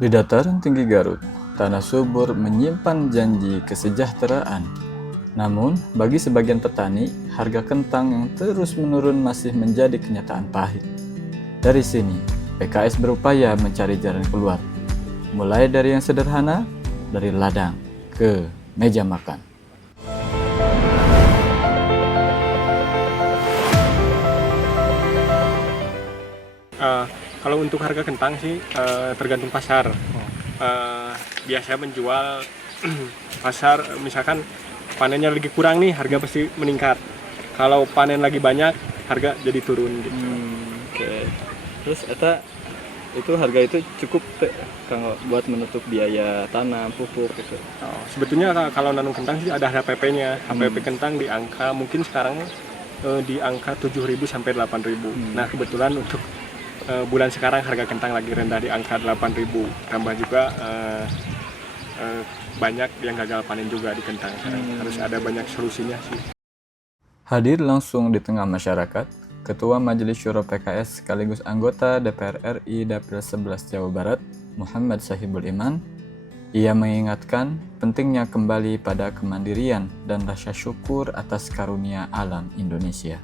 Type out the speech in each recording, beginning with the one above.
Di dataran tinggi Garut, tanah subur menyimpan janji kesejahteraan. Namun, bagi sebagian petani, harga kentang yang terus menurun masih menjadi kenyataan pahit. Dari sini, PKS berupaya mencari jalan keluar, mulai dari yang sederhana, dari ladang ke meja makan. Kalau untuk harga kentang sih tergantung pasar. Biasanya menjual pasar misalkan panennya lagi kurang nih, harga pasti meningkat. Kalau panen lagi banyak, harga jadi turun gitu. Oke. Terus itu harga itu cukup kalau buat menutup biaya tanam, pupuk gitu. Sebetulnya kalau nanam kentang sih ada HPP-nya. HPP kentang di angka mungkin sekarang di angka 7.000 sampai 8.000. Nah, kebetulan untuk bulan sekarang harga kentang lagi rendah di angka 8.000. Tambah juga banyak yang gagal panen juga di kentang. Harus ada banyak solusinya sih. Hadir langsung di tengah masyarakat, Ketua Majelis Syuro PKS sekaligus anggota DPR RI Dapil 11 Jawa Barat, Muhammad Sahibul Iman. Ia mengingatkan pentingnya kembali pada kemandirian dan rasa syukur atas karunia alam Indonesia.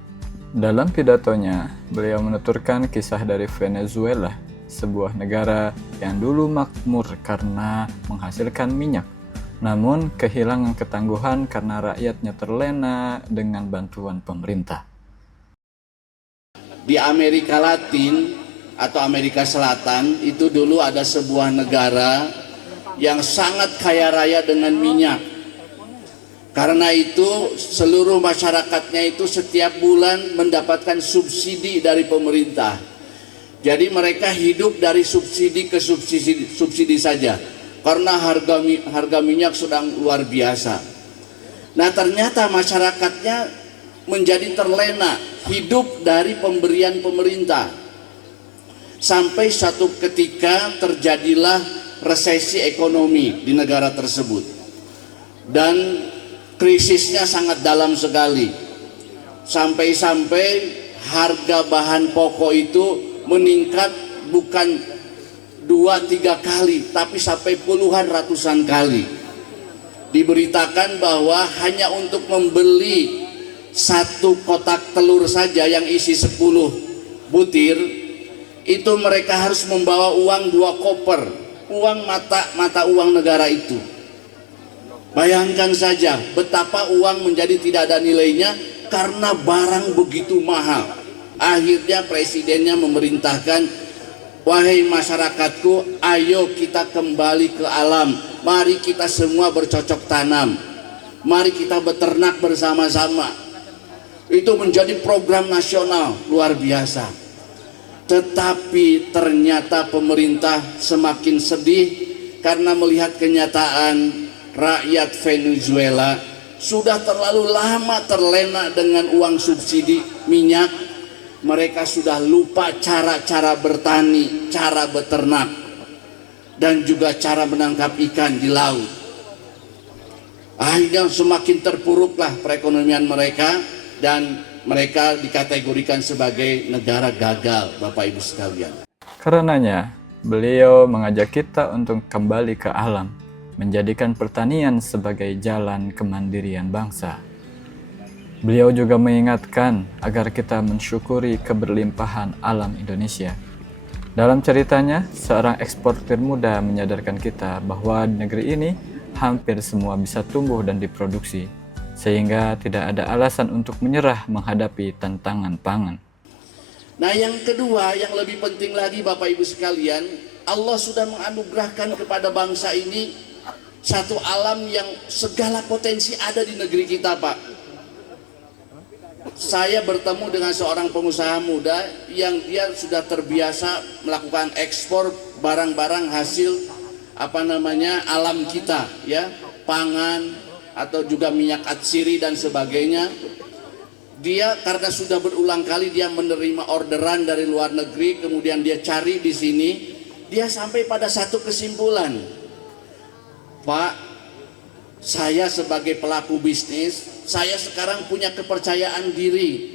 Dalam pidatonya, beliau menuturkan kisah dari Venezuela, sebuah negara yang dulu makmur karena menghasilkan minyak, namun kehilangan ketangguhan karena rakyatnya terlena dengan bantuan pemerintah. Di Amerika Latin atau Amerika Selatan itu dulu ada sebuah negara yang sangat kaya raya dengan minyak. Karena itu seluruh masyarakatnya itu setiap bulan mendapatkan subsidi dari pemerintah. Jadi mereka hidup dari subsidi ke subsidi saja. Karena harga minyak sedang luar biasa. Nah, ternyata masyarakatnya menjadi terlena hidup dari pemberian pemerintah. Sampai satu ketika terjadilah resesi ekonomi di negara tersebut. Dan krisisnya sangat dalam sekali. Sampai-sampai harga bahan pokok itu meningkat bukan 2-3 kali, tapi sampai puluhan ratusan kali. Diberitakan bahwa hanya untuk membeli satu kotak telur saja yang isi 10 butir, itu mereka harus membawa uang 2 koper, uang mata uang negara itu. Bayangkan saja betapa uang menjadi tidak ada nilainya karena barang begitu mahal. Akhirnya presidennya memerintahkan, wahai masyarakatku, ayo kita kembali ke alam. Mari kita semua bercocok tanam. Mari kita beternak bersama-sama. Itu menjadi program nasional luar biasa. Tetapi ternyata pemerintah semakin sedih karena melihat kenyataan rakyat Venezuela sudah terlalu lama terlena dengan uang subsidi minyak. Mereka sudah lupa cara-cara bertani, cara beternak, dan juga cara menangkap ikan di laut. Akhirnya semakin terpuruklah perekonomian mereka dan mereka dikategorikan sebagai negara gagal, Bapak Ibu sekalian. Karenanya, beliau mengajak kita untuk kembali ke alam, menjadikan pertanian sebagai jalan kemandirian bangsa. Beliau juga mengingatkan agar kita mensyukuri keberlimpahan alam Indonesia. Dalam ceritanya, seorang eksportir muda menyadarkan kita bahwa di negeri ini hampir semua bisa tumbuh dan diproduksi, sehingga tidak ada alasan untuk menyerah menghadapi tantangan pangan. Nah, yang kedua, yang lebih penting lagi Bapak Ibu sekalian, Allah sudah menganugerahkan kepada bangsa ini satu alam yang segala potensi ada di negeri kita, Pak. Saya bertemu dengan seorang pengusaha muda yang dia sudah terbiasa melakukan ekspor barang-barang hasil alam kita, ya, pangan atau juga minyak atsiri dan sebagainya. Dia karena sudah berulang kali dia menerima orderan dari luar negeri, kemudian dia cari di sini, dia sampai pada satu kesimpulan, Pak, saya sebagai pelaku bisnis, saya sekarang punya kepercayaan diri.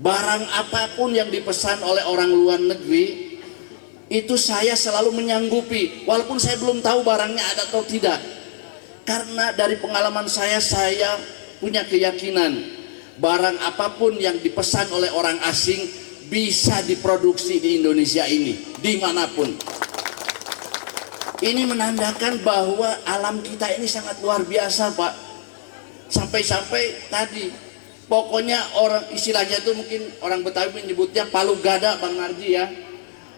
Barang apapun yang dipesan oleh orang luar negeri, itu saya selalu menyanggupi, walaupun saya belum tahu barangnya ada atau tidak. Karena dari pengalaman saya punya keyakinan barang apapun yang dipesan oleh orang asing bisa diproduksi di Indonesia ini, dimanapun. Ini menandakan bahwa alam kita ini sangat luar biasa, Pak. Sampai-sampai tadi, pokoknya orang istilahnya itu mungkin orang Betawi menyebutnya palu gada, Bang Narji ya.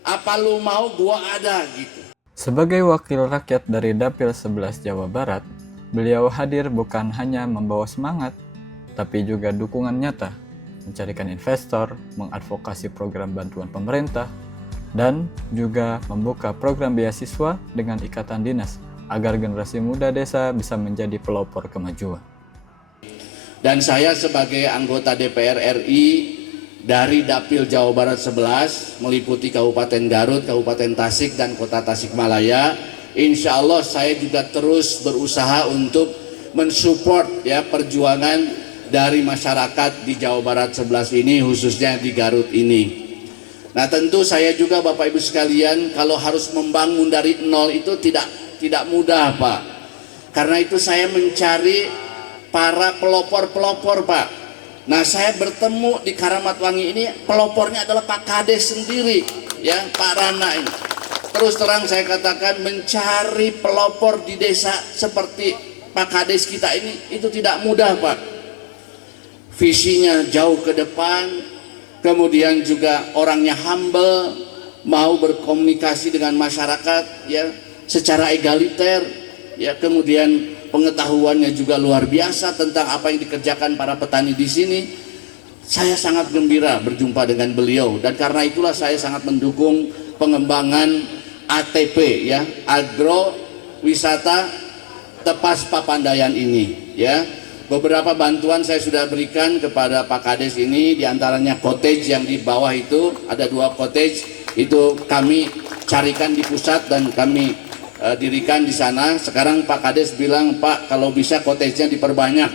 Apa lu mau, gua ada gitu. Sebagai wakil rakyat dari Dapil 11 Jawa Barat, beliau hadir bukan hanya membawa semangat, tapi juga dukungan nyata, mencarikan investor, mengadvokasi program bantuan pemerintah, dan juga membuka program beasiswa dengan ikatan dinas agar generasi muda desa bisa menjadi pelopor kemajuan. Dan saya sebagai anggota DPR RI dari Dapil Jawa Barat 11 meliputi Kabupaten Garut, Kabupaten Tasik, dan Kota Tasikmalaya, insya Allah saya juga terus berusaha untuk mensupport ya perjuangan dari masyarakat di Jawa Barat 11 ini, khususnya di Garut ini. Nah tentu saya juga Bapak Ibu sekalian, kalau harus membangun dari nol itu tidak mudah Pak. Karena itu saya mencari para pelopor-pelopor Pak. Nah saya bertemu di Karamatwangi ini, pelopornya adalah Pak Kades sendiri ya, Pak Rana ini. Terus terang saya katakan, mencari pelopor di desa seperti Pak Kades kita ini itu tidak mudah Pak. Visinya jauh ke depan, kemudian juga orangnya humble, mau berkomunikasi dengan masyarakat ya secara egaliter ya, kemudian pengetahuannya juga luar biasa tentang apa yang dikerjakan para petani di sini. Saya sangat gembira berjumpa dengan beliau, dan karena itulah saya sangat mendukung pengembangan ATP ya, Agro Wisata Tepas Papandayan ini ya. Beberapa bantuan saya sudah berikan kepada Pak Kades ini, diantaranya cottage yang di bawah itu, ada 2 cottage itu kami carikan di pusat dan kami dirikan di sana. Sekarang Pak Kades bilang, Pak kalau bisa cottage-nya diperbanyak.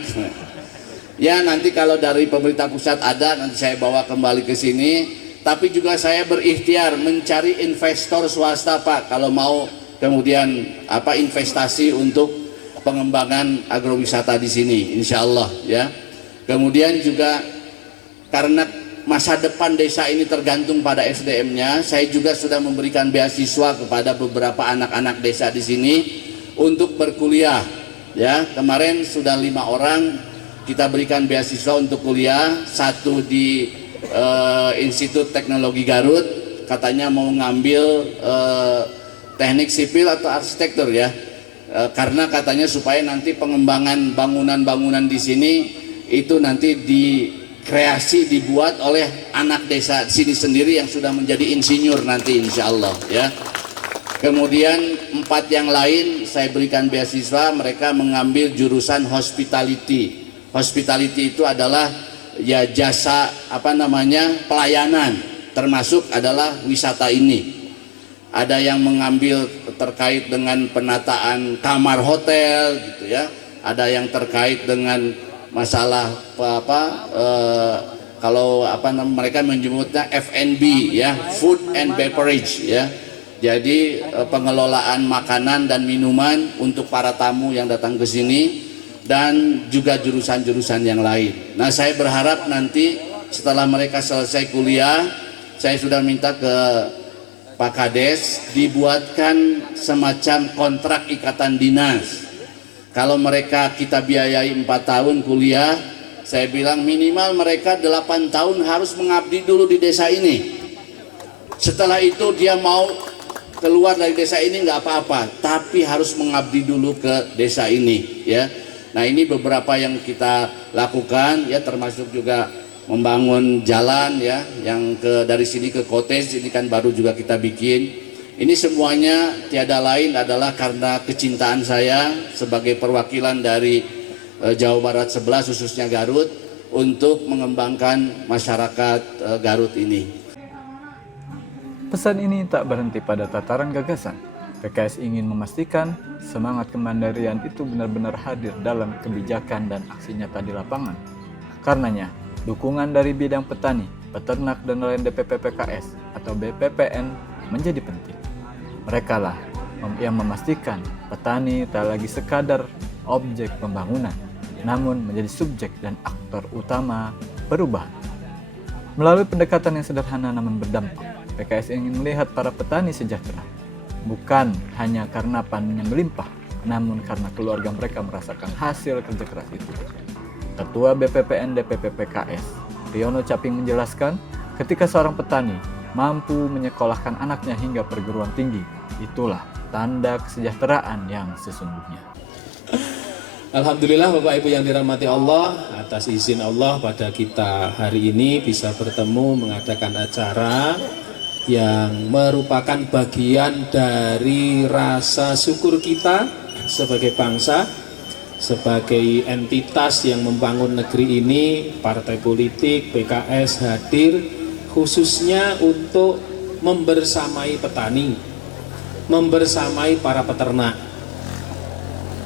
Ya nanti kalau dari pemerintah pusat ada, nanti saya bawa kembali ke sini. Tapi juga saya berikhtiar mencari investor swasta Pak, kalau mau kemudian investasi untuk pengembangan agrowisata di sini, insya Allah ya. Kemudian juga karena masa depan desa ini tergantung pada SDM-nya, saya juga sudah memberikan beasiswa kepada beberapa anak-anak desa di sini untuk berkuliah ya. Kemarin sudah 5 orang kita berikan beasiswa untuk kuliah, 1 di Institut Teknologi Garut, katanya mau ngambil teknik sipil atau arsitektur ya. Karena katanya supaya nanti pengembangan bangunan-bangunan di sini itu nanti dibuat oleh anak desa di sini sendiri yang sudah menjadi insinyur nanti insya Allah ya. Kemudian 4 yang lain saya berikan beasiswa, mereka mengambil jurusan hospitality. Hospitality itu adalah ya jasa pelayanan, termasuk adalah wisata ini. Ada yang mengambil terkait dengan penataan kamar hotel gitu ya. Ada yang terkait dengan masalah mereka menyebutnya F&B ya, food and beverage ya. Jadi pengelolaan makanan dan minuman untuk para tamu yang datang ke sini, dan juga jurusan-jurusan yang lain. Nah, saya berharap nanti setelah mereka selesai kuliah, saya sudah minta ke Pak Kades dibuatkan semacam kontrak ikatan dinas. Kalau mereka kita biayai 4 tahun kuliah, saya bilang minimal mereka 8 tahun harus mengabdi dulu di desa ini. Setelah itu dia mau keluar dari desa ini nggak apa-apa, tapi harus mengabdi dulu ke desa ini ya. Nah ini beberapa yang kita lakukan ya, termasuk juga membangun jalan ya, yang dari sini ke cottage ini kan baru juga kita bikin. Ini semuanya tiada lain adalah karena kecintaan saya sebagai perwakilan dari Jawa Barat 11 khususnya Garut untuk mengembangkan masyarakat Garut ini. Pesan ini tak berhenti pada tataran gagasan. PKS ingin memastikan semangat kemandirian itu benar-benar hadir dalam kebijakan dan aksi nyata di lapangan. Karenanya, dukungan dari bidang petani, peternak, dan nelayan DPP PKS atau BPPN menjadi penting. Mereka lah yang memastikan petani tak lagi sekadar objek pembangunan, namun menjadi subjek dan aktor utama perubahan. Melalui pendekatan yang sederhana namun berdampak, PKS ingin melihat para petani sejahtera, bukan hanya karena panennya melimpah, namun karena keluarga mereka merasakan hasil kerja keras itu. Ketua BPPN DPP PKS, Riono Caping menjelaskan, ketika seorang petani mampu menyekolahkan anaknya hingga perguruan tinggi, itulah tanda kesejahteraan yang sesungguhnya. Alhamdulillah Bapak Ibu yang dirahmati Allah, atas izin Allah pada kita hari ini bisa bertemu mengadakan acara yang merupakan bagian dari rasa syukur kita sebagai bangsa, sebagai entitas yang membangun negeri ini. Partai politik PKS hadir khususnya untuk membersamai petani, membersamai para peternak.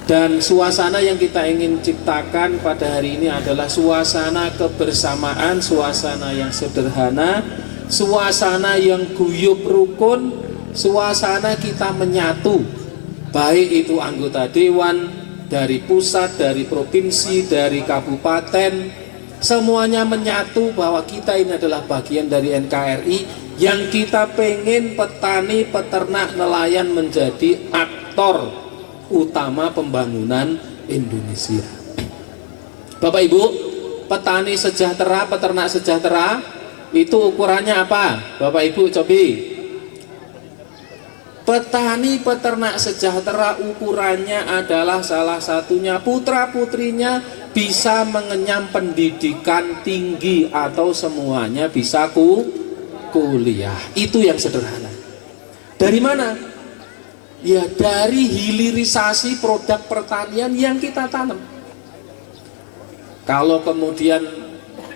Dan suasana yang kita ingin ciptakan pada hari ini adalah suasana kebersamaan, suasana yang sederhana, suasana yang guyup rukun, suasana kita menyatu, baik itu anggota dewan, dari pusat, dari provinsi, dari kabupaten, semuanya menyatu bahwa kita ini adalah bagian dari NKRI yang kita pengen petani, peternak, nelayan menjadi aktor utama pembangunan Indonesia. Bapak Ibu, petani sejahtera, peternak sejahtera, itu ukurannya apa? Bapak Ibu cobi. Petani peternak sejahtera ukurannya adalah salah satunya putra putrinya bisa mengenyam pendidikan tinggi atau semuanya bisa kuliah. Itu yang sederhana. Dari mana? Ya dari hilirisasi produk pertanian yang kita tanam. Kalau kemudian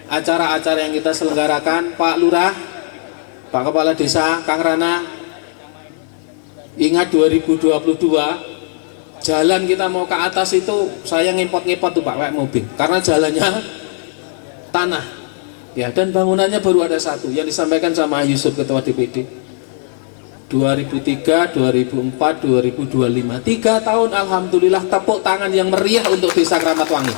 acara-acara yang kita selenggarakan, Pak Lurah, Pak Kepala Desa, Kang Rana, ingat 2022 jalan kita mau ke atas itu saya ngepot-ngepot tuh Pak, kayak mobil, karena jalannya tanah. Ya, dan bangunannya baru ada satu yang disampaikan sama Yusuf Ketua DPD. 2003, 2004, 2025, 3 tahun alhamdulillah, tepuk tangan yang meriah untuk Desa Kramatwangi.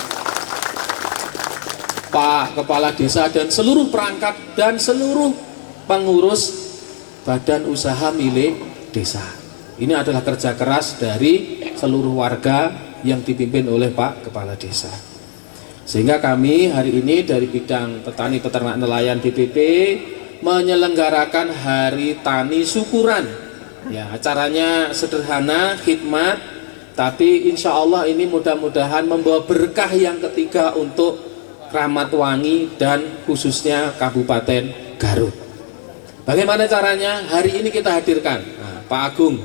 Pak Kepala Desa dan seluruh perangkat dan seluruh pengurus badan usaha milik desa. Ini adalah kerja keras dari seluruh warga yang dipimpin oleh Pak Kepala Desa. Sehingga kami hari ini dari bidang petani, peternak, nelayan DPP menyelenggarakan Hari Tani Syukuran. Ya, acaranya sederhana, khidmat, tapi insya Allah ini mudah-mudahan membawa berkah yang ketiga untuk Kramatwangi dan khususnya Kabupaten Garut. Bagaimana caranya? Hari ini kita hadirkan Pak Agung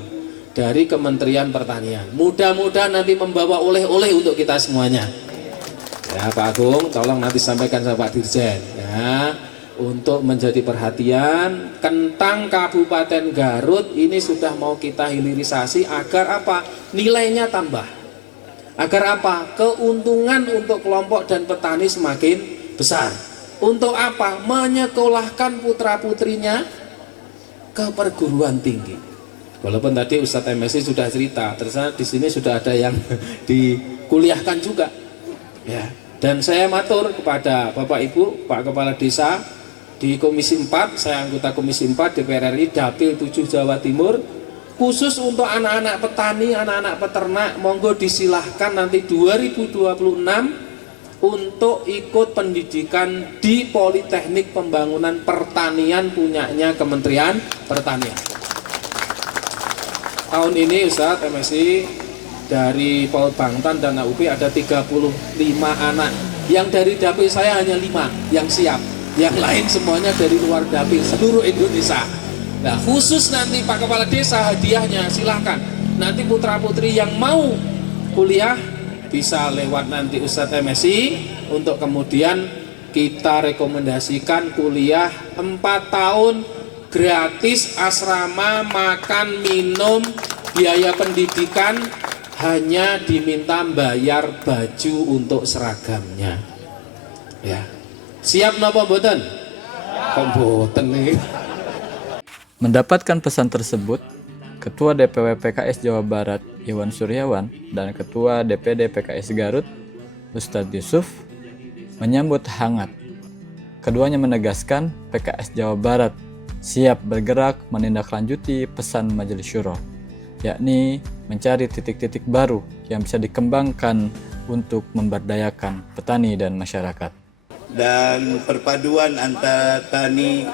dari Kementerian Pertanian. Mudah-mudahan nanti membawa oleh-oleh untuk kita semuanya. Ya Pak Agung, tolong nanti sampaikan sama Pak Dirjen. Ya. Untuk menjadi perhatian, kentang Kabupaten Garut ini sudah mau kita hilirisasi agar apa? Nilainya tambah. Agar apa? Keuntungan untuk kelompok dan petani semakin besar. Untuk apa? Menyekolahkan putra-putrinya ke perguruan tinggi. Walaupun tadi Ustadz MSI sudah cerita, ternyata di sini sudah ada yang dikuliahkan juga. Ya. Dan saya matur kepada Bapak Ibu, Pak Kepala Desa, di Komisi 4, saya anggota Komisi 4 DPR RI Dapil 7 Jawa Timur, khusus untuk anak-anak petani, anak-anak peternak, monggo disilahkan nanti 2026 untuk ikut pendidikan di Politeknik Pembangunan Pertanian punyanya Kementerian Pertanian. Tahun ini Ustadz MSI dari Paul Bangtan dan AUP ada 35 anak, yang dari dapil saya hanya 5 yang siap. Yang lain semuanya dari luar dapil seluruh Indonesia. Nah khusus nanti Pak Kepala Desa hadiahnya silahkan. Nanti putra putri yang mau kuliah bisa lewat nanti Ustadz MSI untuk kemudian kita rekomendasikan kuliah 4 tahun gratis, asrama, makan, minum, biaya pendidikan, hanya diminta bayar baju untuk seragamnya. Ya. Siap napa mboten? Kok mboten nih? Mendapatkan pesan tersebut, Ketua DPW PKS Jawa Barat Iwan Suryawan dan Ketua DPD PKS Garut Ustadz Yusuf menyambut hangat. Keduanya menegaskan PKS Jawa Barat siap bergerak menindaklanjuti pesan Majelis Syuro, yakni mencari titik-titik baru yang bisa dikembangkan untuk memberdayakan petani dan masyarakat. Dan perpaduan antara tani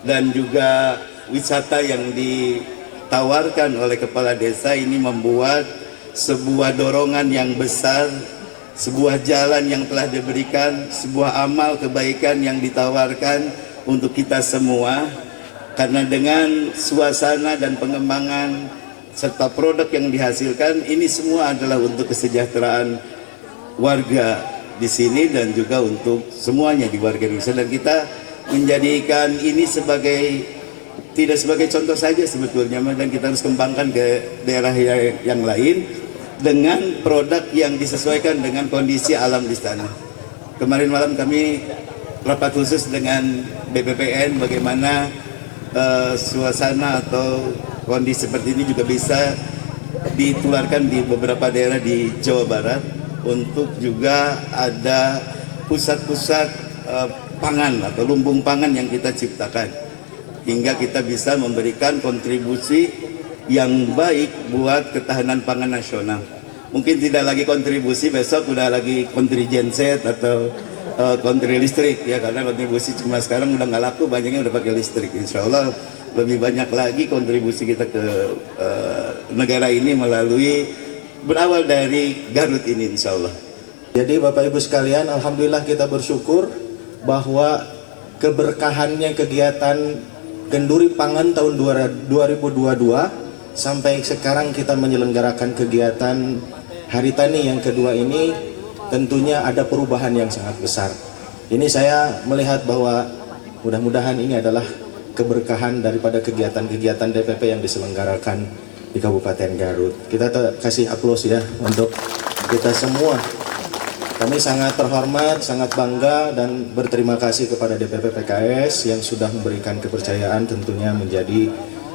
dan juga wisata yang ditawarkan oleh kepala desa ini membuat sebuah dorongan yang besar, sebuah jalan yang telah diberikan, sebuah amal kebaikan yang ditawarkan untuk kita semua. Karena dengan suasana dan pengembangan serta produk yang dihasilkan, ini semua adalah untuk kesejahteraan warga di sini dan juga untuk semuanya di warga Indonesia. Dan kita menjadikan ini tidak sebagai contoh saja sebetulnya, dan kita harus kembangkan ke daerah yang lain dengan produk yang disesuaikan dengan kondisi alam di sana. Kemarin malam kami rapat khusus dengan BPPN bagaimana suasana atau kondisi seperti ini juga bisa ditularkan di beberapa daerah di Jawa Barat, untuk juga ada pusat-pusat pangan atau lumbung pangan yang kita ciptakan, hingga kita bisa memberikan kontribusi yang baik buat ketahanan pangan nasional. Mungkin tidak lagi kontribusi, besok udah lagi kontri genset atau kontri listrik ya, karena kontribusi cuma sekarang udah nggak laku, banyaknya udah pakai listrik. Insya Allah lebih banyak lagi kontribusi kita ke negara ini melalui berawal dari Garut ini, insya Allah. Jadi Bapak Ibu sekalian, alhamdulillah kita bersyukur bahwa keberkahannya kegiatan Genduri Pangan tahun 2022 sampai sekarang kita menyelenggarakan kegiatan Hari Tani yang kedua ini, tentunya ada perubahan yang sangat besar. Ini saya melihat bahwa mudah-mudahan ini adalah keberkahan daripada kegiatan-kegiatan DPP yang diselenggarakan di Kabupaten Garut. Kita kasih aplaus ya untuk kita semua. Kami sangat terhormat, sangat bangga dan berterima kasih kepada DPP PKS yang sudah memberikan kepercayaan tentunya menjadi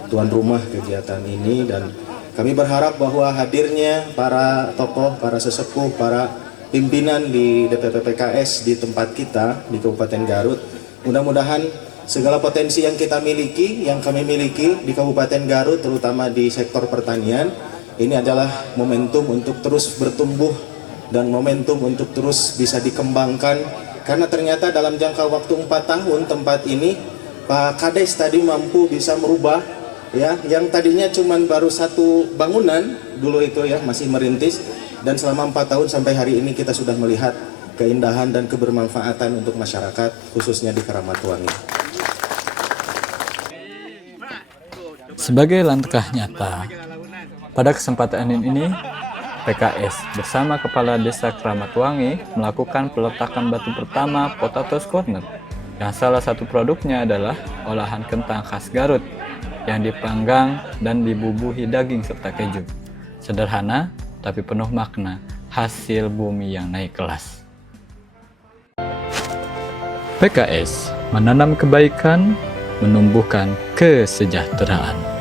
tuan rumah kegiatan ini, dan kami berharap bahwa hadirnya para tokoh, para sesepuh, para pimpinan di DPP PKS di tempat kita di Kabupaten Garut, mudah-mudahan segala potensi yang kita miliki, yang kami miliki di Kabupaten Garut, terutama di sektor pertanian, ini adalah momentum untuk terus bertumbuh dan momentum untuk terus bisa dikembangkan. Karena ternyata dalam jangka waktu 4 tahun tempat ini, Pak Kades tadi mampu bisa merubah ya, yang tadinya cuma baru satu bangunan dulu itu ya, masih merintis, dan selama 4 tahun sampai hari ini kita sudah melihat keindahan dan kebermanfaatan untuk masyarakat, khususnya di Keramatwangi. Sebagai langkah nyata, pada kesempatan ini PKS bersama Kepala Desa Keramatwangi melakukan peletakan batu pertama Potatoes Corner, yang salah satu produknya adalah olahan kentang khas Garut yang dipanggang dan dibubuhi daging serta keju. Sederhana tapi penuh makna, hasil bumi yang naik kelas. PKS menanam kebaikan, menumbuhkan kesejahteraan.